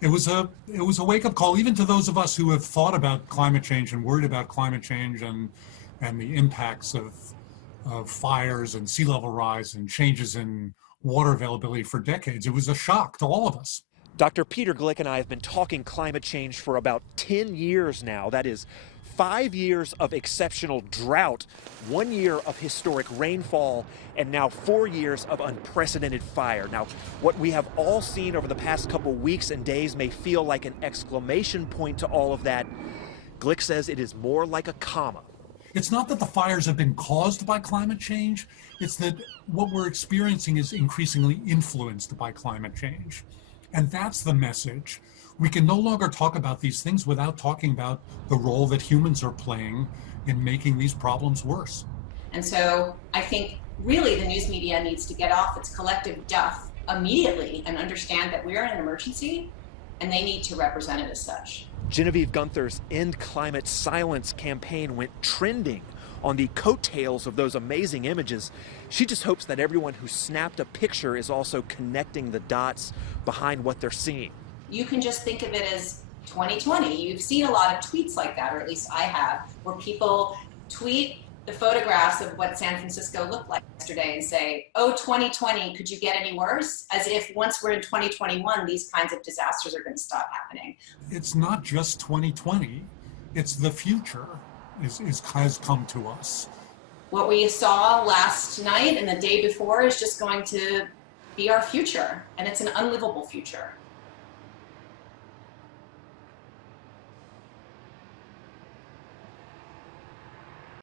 It was a wake-up call, even to those of us who have thought about climate change and worried about climate change and the impacts of fires and sea level rise and changes in water availability for decades. It was a shock to all of us. Dr. Peter Glick and I have been talking climate change for about 10 years now. That is 5 years of exceptional drought, 1 year of historic rainfall, and now 4 years of unprecedented fire. Now, what we have all seen over the past couple weeks and days may feel like an exclamation point to all of that. Glick says it is more like a comma. It's not that the fires have been caused by climate change, it's that what we're experiencing is increasingly influenced by climate change. And that's the message. We can no longer talk about these things without talking about the role that humans are playing in making these problems worse. And so I think really the news media needs to get off its collective duff immediately and understand that we're in an emergency and they need to represent it as such. Genevieve Gunther's End Climate Silence campaign went trending on the coattails of those amazing images. She just hopes that everyone who snapped a picture is also connecting the dots behind what they're seeing. You can just think of it as 2020. You've seen a lot of tweets like that, or at least I have, where people tweet the photographs of what San Francisco looked like yesterday and say, oh, 2020, could you get any worse? As if once we're in 2021, these kinds of disasters are going to stop happening. It's not just 2020, it's the future has come to us. What we saw last night and the day before is just going to be our future, and it's an unlivable future.